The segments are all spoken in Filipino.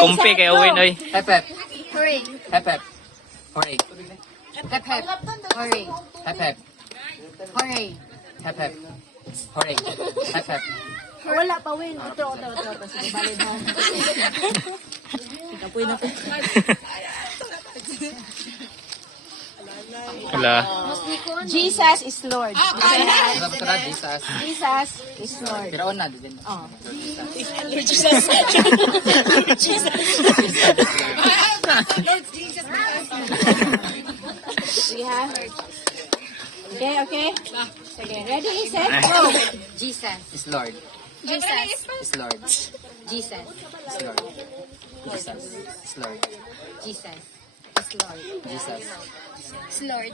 Kumpi kay Owen oy. Hep hep. Hooray. Hep hep. Hooray. Hep hep. Hooray. Hep hep. Hooray. Hep hep. Hooray. Hep hep. Wala pa win. Ito. Sige, valid ha. Ikapoy na po. Wala. Jesus is Lord. Ano ba tara? Jesus. Jesus is Lord. Pero na din. Oh. We have. Okay. Sige, ready, set, go. Jesus. Is Lord. Jesus. Is Lord. Jesus. Is Lord. Jesus. Is Lord. Jesus. Is Lord. Jesus. Is Lord.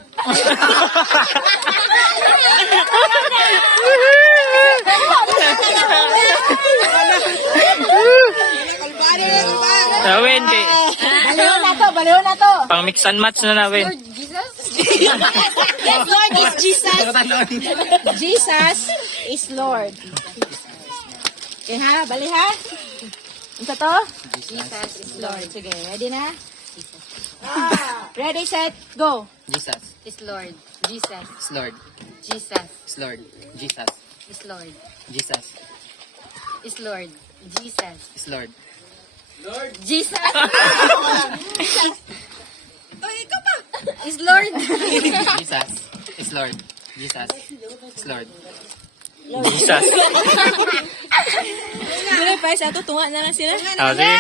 Owen kay Baliw na to. pang mix and match na Owen. Jesus. Yes, Lord is Jesus. Jesus is Lord. Okay ha, bali ha. Ano to? Jesus is Lord. Sige, ready na? Ready, set, go. Jesus. Is Lord. Jesus. Is Lord. Jesus. Is Lord. Jesus. Is Lord. Jesus. Is Lord. Jesus. Is Lord. Jesus. Is Lord. Jesus. Is Lord. Jesus. Is Lord. Jesus. Dili pa sa to tunga na lang sila. Ah, sige.